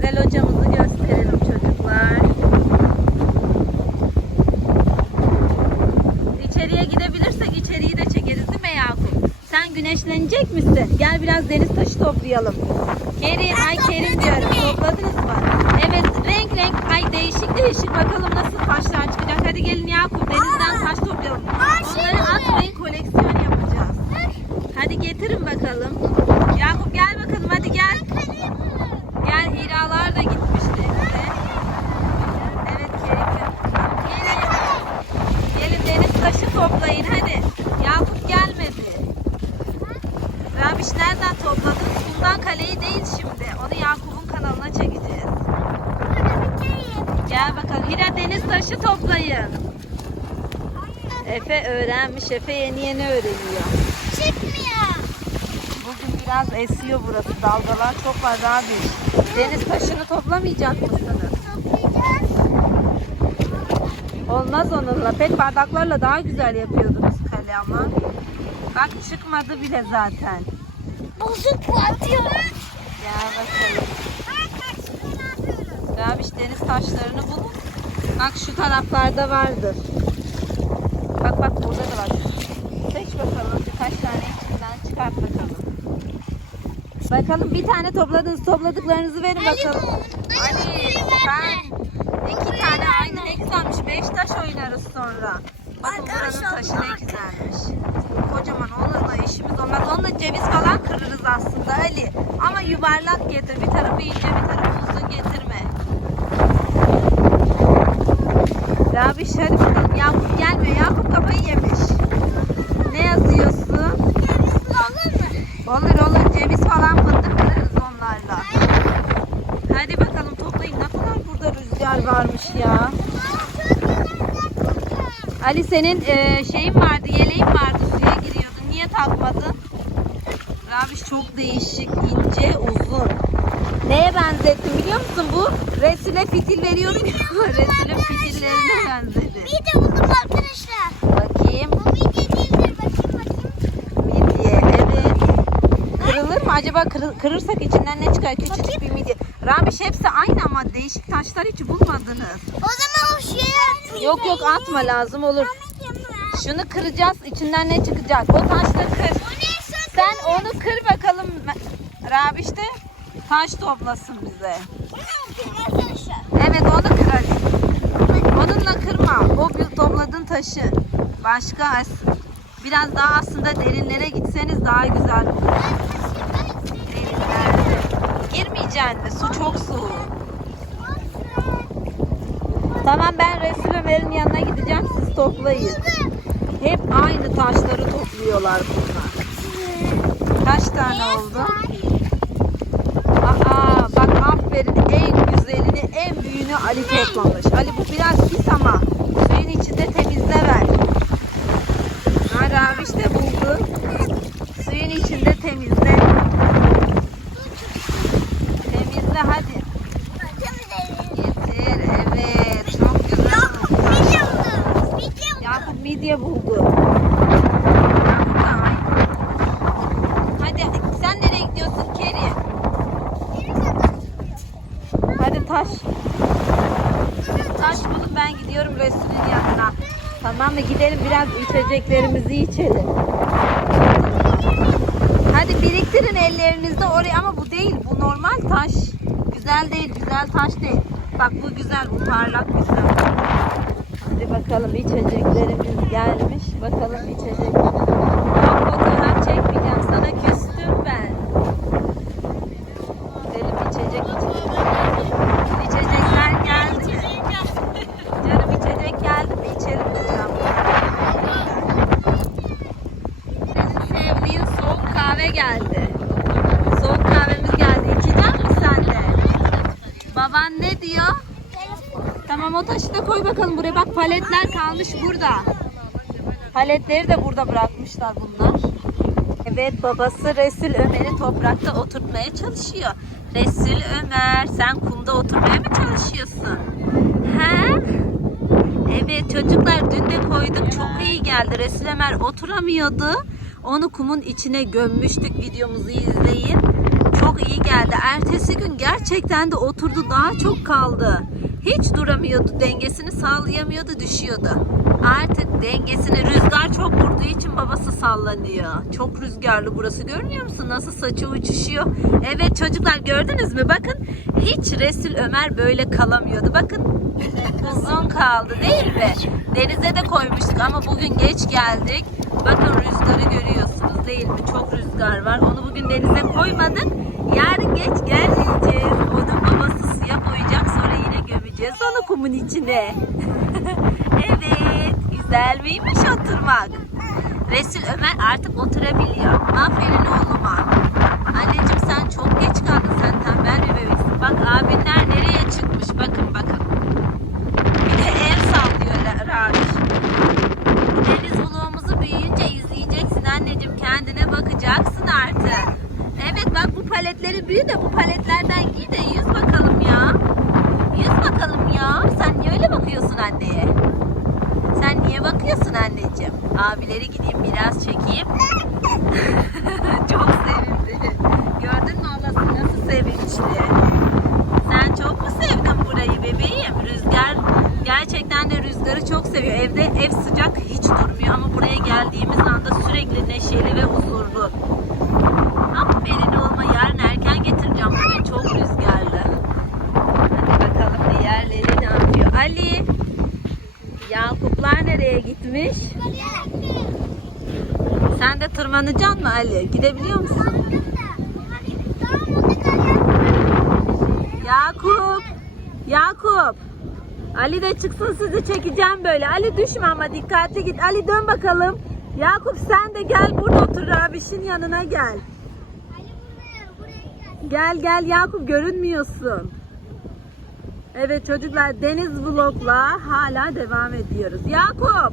Size locamızı gösterelim çocuklar. İçeriye gidebilirsek içeriği de çekeriz değil mi Yakup? Sen güneşlenecek misin? Gel biraz deniz taşı toplayalım. Kerim, ay Kerim diyorum. Topladınız mı? Evet, renk renk, ay değişik değişik bakalım nasıl taşlar çıkacak. Hadi gelin Yakup, denizden taş toplayalım. Onları atmayın, koleksiyon yapacağız. Hadi getirin bakalım. Yakup gel bakalım, hadi gel. Gel, Hiralar da gitmiş denize. Evet Kerim. Gelin. Gelin deniz taşı toplayın hadi. Yakup gelmedi. Rabiş nereden topladın? Bundan kaleyi değil şimdi. Onu Yakup'un kanalına çekeceğiz. Gel bakalım. Hira deniz taşı toplayın. Efe öğrenmiş. Efe yeni yeni öğreniyor. Çıkmıyor. Bugün biraz esiyor burası. Dalgalar çok var Rabiş. Deniz taşını toplamayacak mısınız? Toplayacağız. Olmaz onunla. Pet bardaklarla daha güzel yapıyordunuz kale ama. Bak çıkmadı bile zaten. Bozuk atıyoruz. Gel bakalım. Rabiş deniz taşlarını bul. Bak şu taraflarda vardır. Bak bak burada da var. Seç bakalım birkaç tane içinden çıkart bakalım. Bakalım bir tane topladınız. Topladıklarınızı verin bakalım. Ali ben iki tane aynı ne güzelmiş. Beş taş oynarız sonra. Bakın buranın taşı ne güzelmiş. Kocaman onunla işimiz olmaz. Onunla ceviz falan kırırız aslında Ali. Ama yuvarlak getir. Bir tarafı ince bir tarafı uzun getirme. Rabiş hadi bakalım. Yakup gelmiyor. Yakup kafayı yemiş. Ne yazıyorsun? Olur mu? Olur olur. Ceviz falan fındık kırarız onlarla. Hadi bakalım toplayın. Ne kadar burada rüzgar varmış ya. Ali senin e, şeyin vardı, yeleğin vardı. Suya giriyordun. Niye takmadın? Rabiş çok değişik, ince, uzun. Neye benzettim biliyor musun bu? Resile fitil veriyorum ya. Resulün fitillerine benzedi. Bir de buldum arkadaşlar. Bakayım. Bu de değildir. Bakayım bakayım. Midye, evet. Kırılır mı? Acaba kırı- kırırsak içinden ne çıkar? Küçücük bir midye. Rabiş hepsi aynı ama değişik taşlar hiç bulmadınız. O zaman o şeye Yok yok atma lazım olur. Şunu kıracağız. içinden ne çıkacak? O taşla kır. Sen onu kır bakalım. Rabiş de taş toplasın bize. Bu ne yapıyor arkadaşlar? Evet onu kır hadi. Onunla kırma. O bir taşı. Başka biraz daha aslında derinlere gitseniz daha güzel olur. Derinlerde. Girmeyeceksin de su çok soğuk. Tamam ben Resul Ömer'in yanına gideceğim siz toplayın. Hep aynı taşları topluyorlar bunlar. Kaç tane oldu? Aa bak aferin en güzelini en büyüğünü Ali toplamış. Ali bu biraz pis ama suyun içinde temizle ver. Ha Raviş de buldu. Suyun içinde temizle. Temizle hadi. Getir evet çok güzel oldu. Midye buldu. Hadi sen nereye gidiyorsun Keri? Hadi taş. Taş bulup ben gidiyorum Resul'ün yanına. Tamam mı? Gidelim biraz içeceklerimizi içelim. Hadi biriktirin ellerinizde oraya ama bu değil. Bu normal taş. Güzel değil. Güzel taş değil. Bak bu güzel. Bu parlak güzel. Hadi bakalım içeceklerimiz gelmiş. Bakalım içecek. Yok fotoğraf çekmeyeceğim. Sana küstüm ben. Gidelim içecek içelim. İçecekler geldi mi? Canım içecek geldi mi? İçelim diyeceğim. Senin sevdiğin soğuk kahve geldi. Soğuk kahvemiz geldi. İçecek misin sen de? O taşı da koy bakalım buraya. Bak paletler kalmış burada. Paletleri de burada bırakmışlar bunlar. Evet babası Resul Ömer'i toprakta oturtmaya çalışıyor. Resul Ömer sen kumda oturmaya mı çalışıyorsun? He? Evet çocuklar dün de koyduk çok iyi geldi. Resul Ömer oturamıyordu. Onu kumun içine gömmüştük videomuzu izleyin. Çok iyi geldi. Ertesi gün gerçekten de oturdu daha çok kaldı. Hiç duramıyordu dengesini sağlayamıyordu düşüyordu. Artık dengesini rüzgar çok vurduğu için babası sallanıyor. Çok rüzgarlı burası görmüyor musun? Nasıl saçı uçuşuyor. Evet çocuklar gördünüz mü? Bakın hiç Resul Ömer böyle kalamıyordu. Bakın uzun kaldı değil mi? Denize de koymuştuk ama bugün geç geldik. Bakın rüzgarı görüyorsunuz değil mi? Çok rüzgar var. Onu bugün denize koymadık. Yarın geç gelmeyeceğiz. Onun babası suya koyacak sonra gömeceğiz onu kumun içine. evet. Güzel miymiş oturmak? Resul Ömer artık oturabiliyor. Aferin oğluma. Anneciğim sen çok geç kaldın. Sen tembel bir bebeksin. Bak abinler nereye çıkmış. Bakın bakın. Bir de el sallıyor La- Rabiş. Deniz vlogumuzu büyüyünce izleyeceksin anneciğim. Kendine bakacaksın artık. Evet bak bu paletleri büyü de bu paletlerden giy de yüz bakalım ya. Ya. Sen niye öyle bakıyorsun anneye? Sen niye bakıyorsun anneciğim? Abileri gideyim biraz çekeyim. çok sevindi. Gördün mü halası nasıl sevinçli? Sen çok mu sevdin burayı bebeğim? Rüzgar gerçekten de rüzgarı çok seviyor. Evde ev sıcak hiç durmuyor ama buraya geldiğimiz anda sürekli neşeli ve huzurlu. Aferin olma yarın erken getireceğim. Bugün çok rüzgarlı. Hadi bakalım diğerleri ne yapıyor? Ali. Yakuplar nereye gitmiş? Tırmanacaksın mı Ali? Gidebiliyor musun? Yakup. Yakup. Ali de çıksın sizi çekeceğim böyle. Ali düşme ama dikkatli git. Ali dön bakalım. Yakup sen de gel burada otur Rabiş'in yanına gel. Gel gel Yakup görünmüyorsun. Evet çocuklar deniz vlogla hala devam ediyoruz. Yakup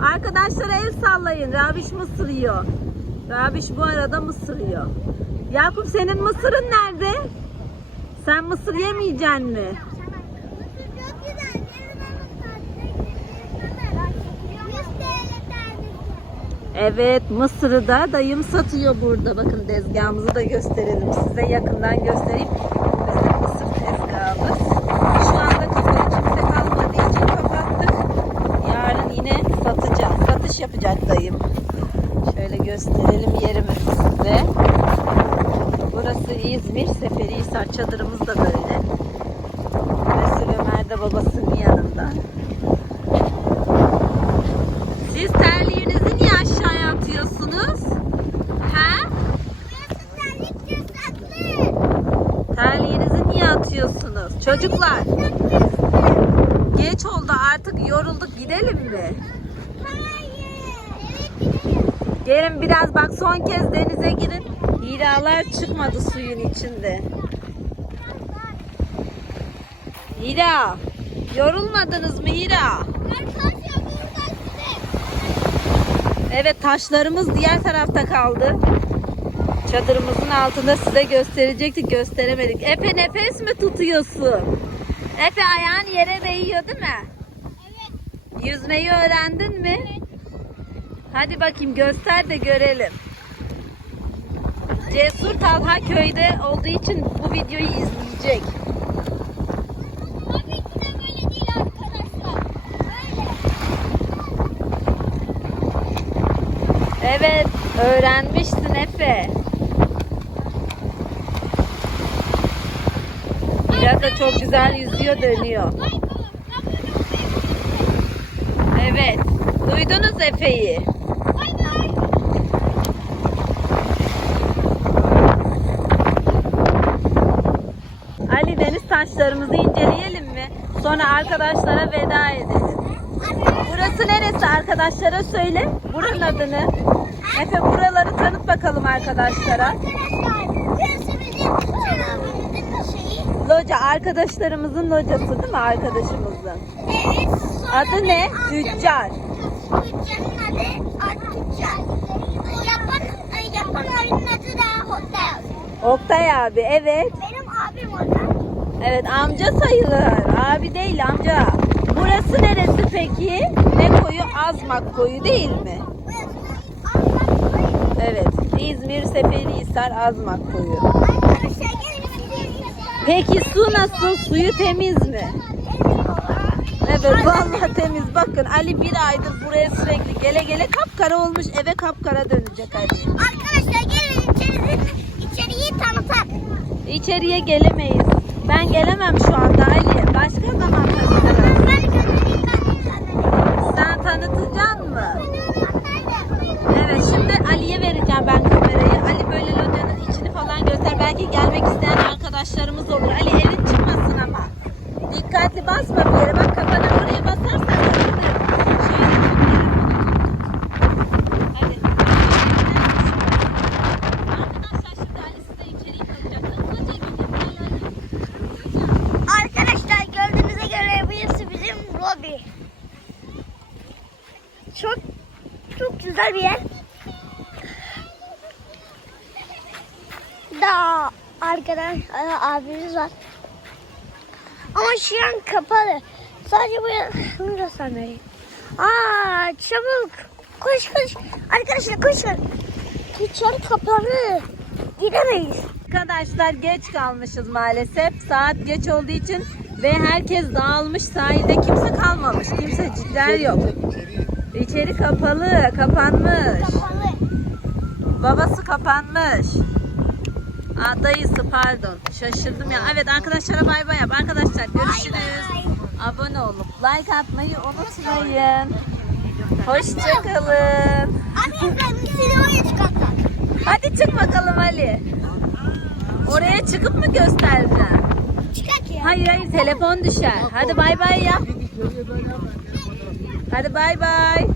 arkadaşlara el sallayın. Rabiş mısır yiyor. Rabiş bu arada mısır yiyor. Yakup senin mısırın nerede? Sen mısır yemeyeceksin mi? Evet mısırı da dayım satıyor burada. Bakın tezgahımızı da gösterelim size. Yakından göstereyim. Bizim mısır tezgahımız. Şu anda kapalı kimse kalmadığı için kapattık. Yarın yine satacağız. Satış yapacak dayım. Şöyle gösterelim yerimizi size. Burası İzmir Seferihisar çadırımız da böyle. Resul Ömer de babasının yanında. Siz terliğinizi niye aşağıya atıyorsunuz? He? Terliğinizi niye atıyorsunuz? Çocuklar geç oldu artık yorulduk gidelim mi? Gelin biraz bak son kez denize girin. Hiralar çıkmadı suyun içinde. Hira yorulmadınız mı Hira? Evet taşlarımız diğer tarafta kaldı. Çadırımızın altında size gösterecektik gösteremedik. Efe nefes mi tutuyorsun? Efe ayağın yere değiyor değil mi? Yüzmeyi öğrendin mi? Hadi bakayım göster de görelim. Cesur Talha köyde olduğu için bu videoyu izleyecek. Evet öğrenmişsin Efe. Biraz da çok güzel yüzüyor dönüyor. Evet. Duydunuz Efe'yi. Ali deniz taşlarımızı inceleyelim mi? Sonra arkadaşlara veda edelim. Burası neresi arkadaşlara söyle. Buranın adını. Efe buraları tanıt bakalım arkadaşlara. Loca arkadaşlarımızın locası değil mi arkadaşımızın? Evet. sonra Adı ne? benim amcam- Tüccar. Tüccarın adı adı Tüccar. Yapan, yapan abinin adı da yazıyor. Oktay abi evet. Benim abim orada. Evet amca sayılır. Abi değil amca. Burası neresi peki? Ne koyu? Azmak koyu değil mi? Evet. İzmir Seferihisar Azmak koyu. Peki su nasıl? Suyu temiz mi? Evet vallahi temiz. Bakın Ali bir aydır buraya sürekli gele gele kapkara olmuş. Eve kapkara dönecek Ali. Arkadaşlar gelin içeriği, içeriği tanıtak. İçeriye gelemeyiz. Ben gelemem şu anda Ali. Başka zaman tanıtırım. Ben göndereyim ben Sen tanıtacaksın mı? Nerede? Evet şimdi Ali'ye vereceğim ben kamerayı. Ali böyle locanın içini falan göster. Belki gelmek isteyen arkadaşlarımız olur. Ali elin çıkmasın ama. Dikkatli basma bir yere. Bak kafanı oraya basarsan kırılır. Şöyle tut telefonu. Hadi. Arkadaşlar şimdi Ali size içeriği tanıtacak. Hızlıca gidin. Arkadaşlar gördüğünüze göre burası bizim lobi. Çok çok güzel bir yer. Daha arkadan e, abimiz var. Ama şu an kapalı. Sadece bu şunu göstermeliyim. Aa çabuk. Koş koş. Arkadaşlar koşun. İçeri kapalı. Gidemeyiz. Arkadaşlar geç kalmışız maalesef. Saat geç olduğu için ve herkes dağılmış sahilde kimse kalmamış. Kimsecikler yok. İçeri kapalı, kapanmış. Kapalı. Babası kapanmış. Aa, dayısı pardon. Şaşırdım ya. Evet arkadaşlara bay bay yap. Arkadaşlar görüşürüz. bay. Abone olup like atmayı unutmayın. Hoşçakalın. Anne ben sizi oraya çıkartacağım. Hadi çık bakalım Ali. Oraya çıkıp mı göstereceğim? Çıkart ya. Hayır hayır telefon düşer. Hadi bay bay yap. Bay.